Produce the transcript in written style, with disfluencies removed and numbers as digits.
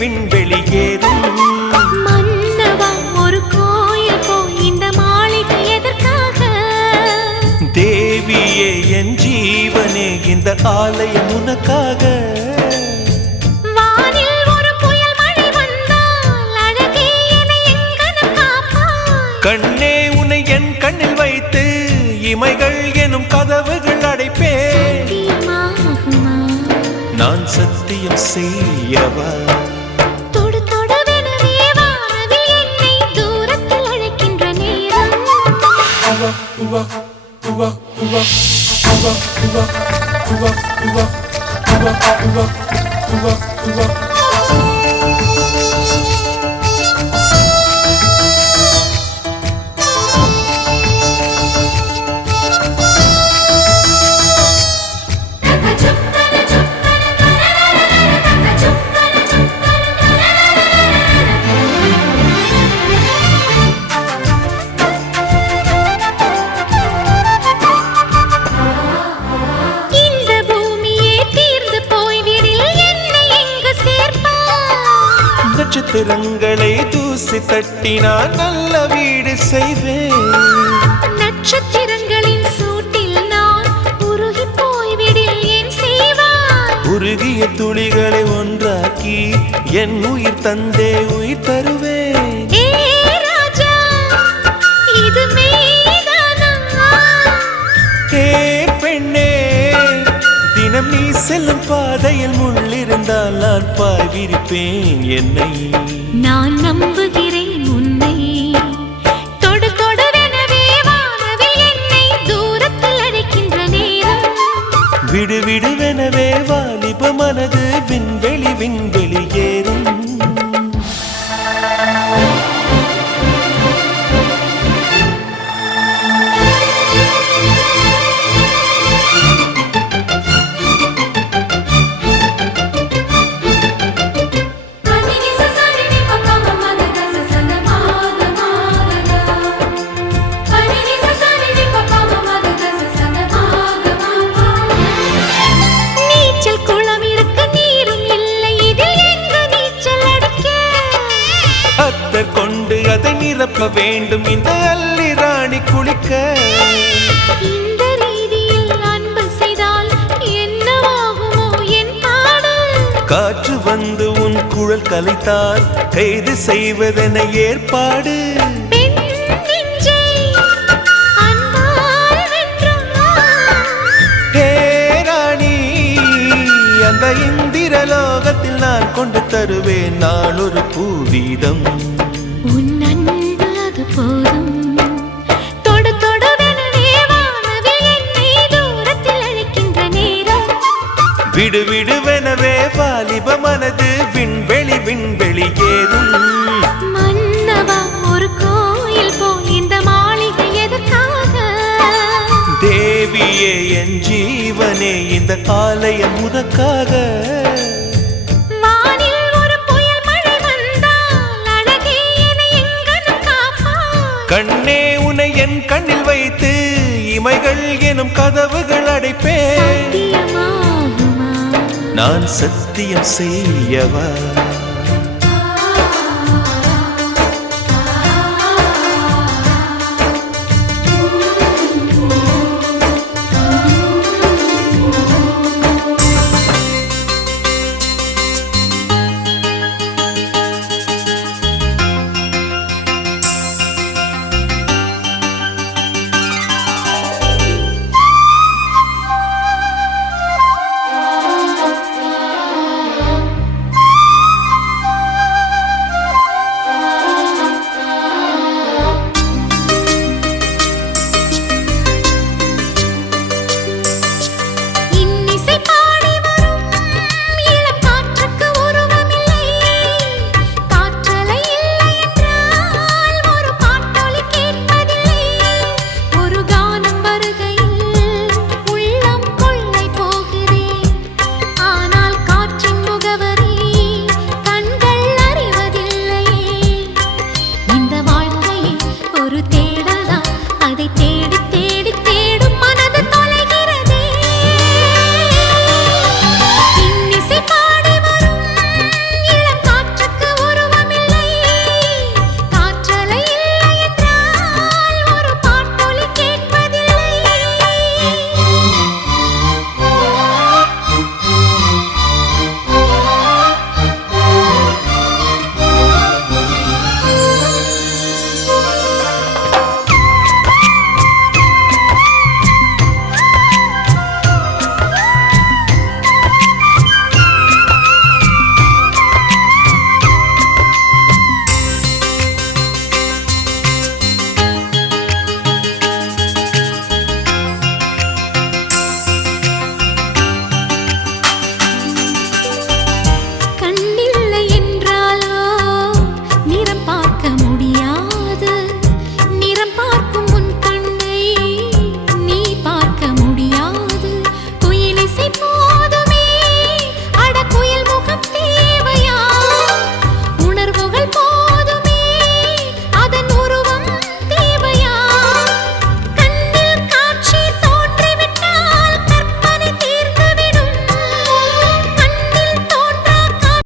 விண்வெளியேறும் மன்னவா ஒரு கோயில் போய் இந்த மாளிகை எதற்காக தேவியே என் ஜீவனே இந்த ஆலயம் உனக்காக வானில் ஒரு புயல் மழை வந்தால் அழகே என்னை எங்கனம் காப்பாய் கண்ணே உன்னை என் கண்ணில் வைத்து இமைகள் எனும் கதவுகள் அடைப்பேன் சத்தியமாகுமா நான் சத்தியம் செய்யவா தொடு தொடுவெனவே வானவில் என்னை தூரத்தில் அழைக்கின்ற நேரம் இந்த பூமியே தீர்ந்து போய்விடில் என்னை எங்கு சேர்ப்பாய் நட்சத்திரங்களை தூசி தட்டினால் நல்ல வீடு செய்வேன் நட்சத்திரங்களின் சூட்டில் நான் உருகி போய்விடில் ஏன் செய்வாய் உருகிய துளிகளை ஒன்றாக்கி என் உயிர் தந்தே உயிர் தருவேன் ஏ ராஜா இது மெய்தானா ஏ பெண்ணே தினம் நீ செல்லும் பாதையில் முள்ளிருந்தால் நான் பாய்விருப்பேன் என்னை நான் நம்புகிறேன் உன்னை தொடு தொடுவெனவே வானவில் என்னை தூரத்தில் அழைக்கின்ற நேரம் விடு விடுவெனவே வாலிப மனது விண்வெளியேறும் நீச்சல் குளம் இருக்க நீரும் இல்லை இதில் எங்கு நீச்சல் அடிக்க அத்தர் கொண்டு அதை நிரப்ப வேண்டும் இந்த அல்லி ராணி குளிக்க இந்த ரீதியில் அன்பு செய்தால் என்னவாகுமோ என் பாடு காற்று வந்து உன் குழல் கலைத்தால் கைது செய்வதென ஏற்பாடு பெண் நெஞ்சை அன்பால் வென்றாய் ஹே ராணி அந்த இந்திரலோகத்தில் நான் கொண்டு தருவேன் நான் ஒரு பூவீதம் உன் அன்பு அது போதும் தொடு தொடுவெனவே வானவில் என்னை தூரத்தில் அழைக்கின்ற நேரம் விடு விடுவெனவே வாலிப மனது விண்வெளியேறும் மன்னவா ஒரு கோயில் போய் இந்த மாளிகை எதற்காக தேவியே என் ஜீவனே இந்த ஆலயம் உனக்காக வானில் ஒரு புயல் மழை வந்தால் அழகே என்னை எங்கனம் காப்பாய் கண்ணே உன்னை என் கண்ணில் வைத்து இமைகள் எனும் கதவுகள் அடைப்பேன் சத்தியமாகுமா நான் சத்தியம் செய்யவா